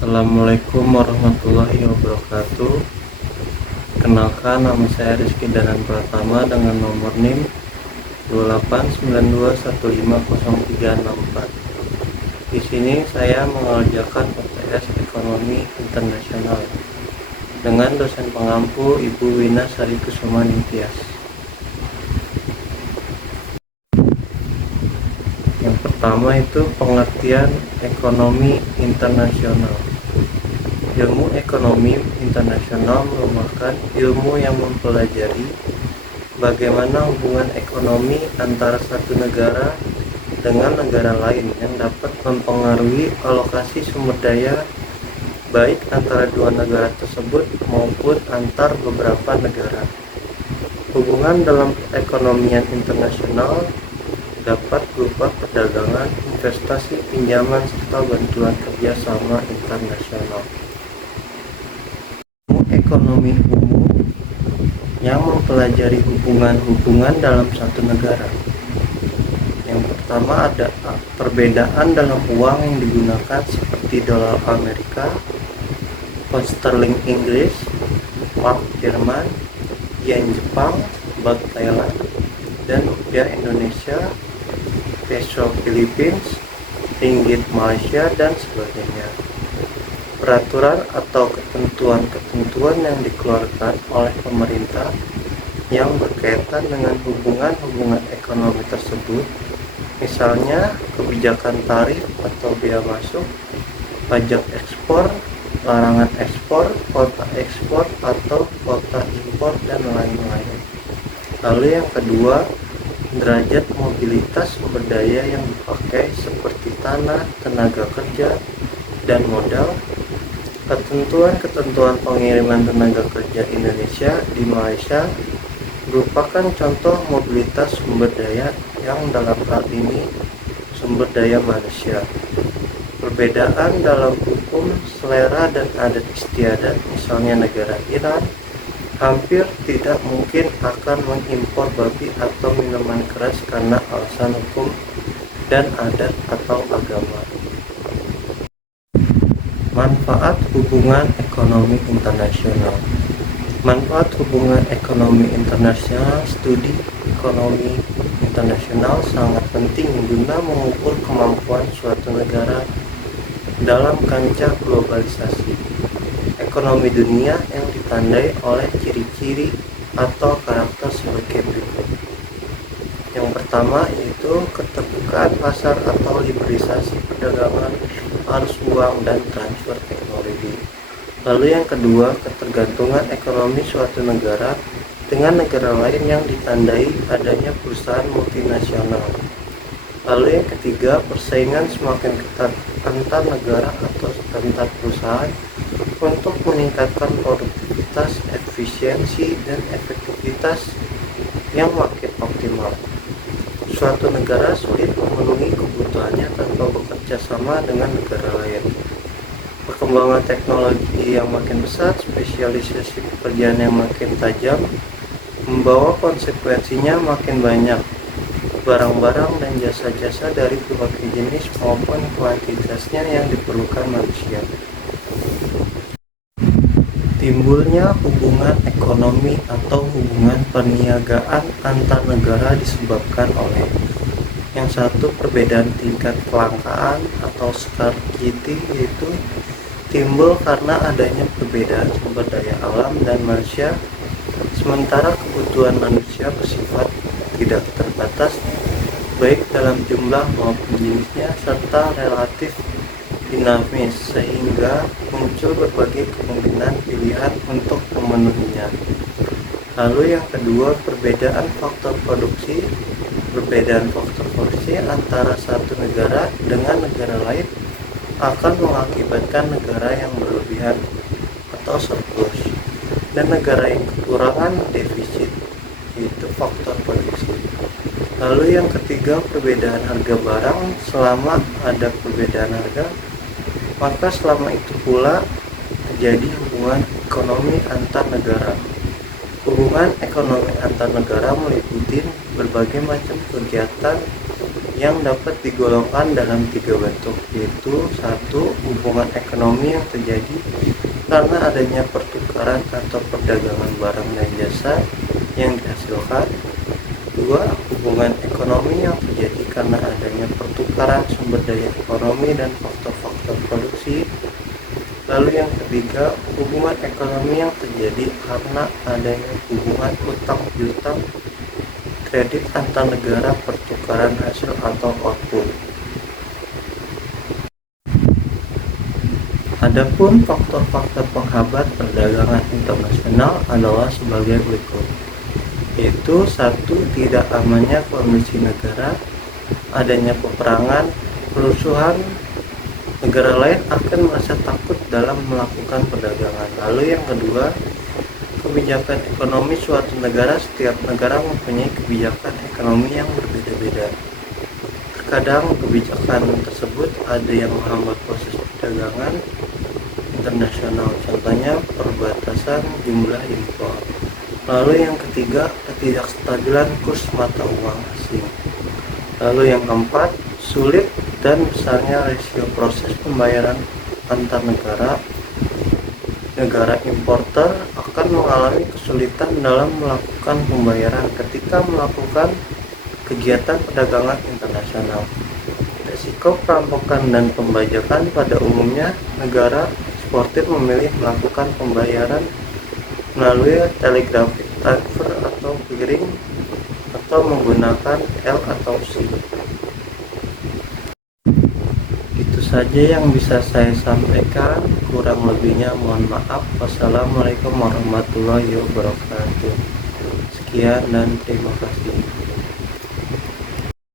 Assalamualaikum warahmatullahi wabarakatuh. Kenalkan, nama saya Rizky Danan Pratama dengan nomor NIM 2892150364. Di sini saya mengerjakan UTS Ekonomi Internasional dengan dosen pengampu Ibu Wina Sari Kusuma Ningtyas. Yang pertama itu pengertian ekonomi internasional. Ilmu ekonomi internasional merupakan ilmu yang mempelajari bagaimana hubungan ekonomi antara satu negara dengan negara lain yang dapat mempengaruhi alokasi sumber daya baik antara dua negara tersebut maupun antar beberapa negara. Hubungan dalam perekonomian internasional dapat berupa perdagangan, investasi, pinjaman, serta bantuan kerjasama internasional. Ekonomi umum yang mempelajari hubungan-hubungan dalam satu negara. Yang pertama ada perbedaan dalam uang yang digunakan seperti dolar Amerika, pound sterling Inggris, mark Jerman, yen Jepang, baht Thailand, dan rupiah Indonesia, peso Philippines, ringgit Malaysia, dan sebagainya. Peraturan atau ketentuan-ketentuan yang dikeluarkan oleh pemerintah yang berkaitan dengan hubungan-hubungan ekonomi tersebut, misalnya kebijakan tarif atau bea masuk, pajak ekspor, larangan ekspor, kuota ekspor atau kuota impor, dan lain-lain. Lalu yang kedua, derajat mobilitas sumber daya yang dipakai seperti tanah, tenaga kerja, dan modal. Ketentuan-ketentuan pengiriman tenaga kerja Indonesia di Malaysia merupakan contoh mobilitas sumber daya yang dalam hal ini sumber daya manusia. Perbedaan dalam hukum, selera, dan adat istiadat, misalnya negara Iran hampir tidak mungkin akan mengimpor babi atau minuman keras karena alasan hukum dan adat atau agama. Manfaat hubungan ekonomi internasional. Manfaat hubungan ekonomi internasional. Studi ekonomi internasional sangat penting guna mengukur kemampuan suatu negara dalam kancah globalisasi ekonomi dunia yang ditandai oleh ciri-ciri atau karakter sebagai berikut. Yang pertama yaitu keterbukaan pasar atau liberalisasi perdagangan, arus uang, dan transfer teknologi. Lalu yang kedua, ketergantungan ekonomi suatu negara dengan negara lain yang ditandai adanya perusahaan multinasional. Lalu yang ketiga, persaingan semakin ketat antar negara atau antar perusahaan untuk meningkatkan produktivitas, efisiensi, dan efektivitas yang makin optimal. Suatu negara sulit memenuhi kebutuhannya tanpa bekerja sama dengan negara lain. Perkembangan teknologi yang makin pesat, spesialisasi pekerjaan yang makin tajam, membawa konsekuensinya makin banyak barang-barang dan jasa-jasa dari berbagai jenis maupun kuantitasnya yang diperlukan manusia. Timbulnya hubungan ekonomi atau hubungan perniagaan antar negara disebabkan oleh yang satu, perbedaan tingkat kelangkaan atau scarcity, yaitu timbul karena adanya perbedaan sumber daya alam dan manusia, sementara kebutuhan manusia bersifat tidak terbatas baik dalam jumlah maupun jenisnya serta relatif dinamis sehingga muncul berbagai kemungkinan pilihan untuk memenuhinya. Lalu yang kedua, perbedaan faktor produksi. Perbedaan faktor produksi antara satu negara dengan negara lain akan mengakibatkan negara yang berlebihan atau surplus dan negara yang kekurangan defisit, yaitu faktor produksi. Lalu yang ketiga, perbedaan harga barang. Selama ada perbedaan harga, maka selama itu pula terjadi hubungan ekonomi antar negara. Hubungan ekonomi antar negara meliputi berbagai macam kegiatan yang dapat digolongkan dalam 3 bentuk, yaitu 1. Hubungan ekonomi yang terjadi karena adanya pertukaran atau perdagangan barang dan jasa yang dihasilkan. 2. Hubungan ekonomi yang terjadi karena adanya pertukaran sumber daya ekonomi dan faktor-faktor produksi. Lalu yang ketiga, hubungan ekonomi yang terjadi karena adanya hubungan utang piutang, kredit antar negara, pertukaran hasil atau output. Adapun faktor-faktor penghambat perdagangan internasional adalah sebagai berikut, yaitu 1. Tidak amannya kondisi negara, adanya peperangan, kerusuhan, negara lain akan merasa takut dalam melakukan perdagangan. Lalu yang kedua, kebijakan ekonomi suatu negara. Setiap negara mempunyai kebijakan ekonomi yang berbeda-beda. Terkadang kebijakan tersebut ada yang menghambat proses perdagangan internasional, contohnya perbatasan jumlah impor. Lalu yang ketiga, ketidakstabilan kurs mata uang asing. Lalu yang keempat, sulit dan besarnya rasio proses pembayaran antar negara. Negara importer akan mengalami kesulitan dalam melakukan pembayaran ketika melakukan kegiatan perdagangan internasional. Risiko perampokan dan pembajakan. Pada umumnya, negara eksportir memilih melakukan pembayaran melalui telegraphic transfer atau clearing atau menggunakan L atau C. Itu saja yang bisa saya sampaikan, kurang lebihnya mohon maaf. Wassalamualaikum warahmatullahi wabarakatuh. Sekian dan terima kasih.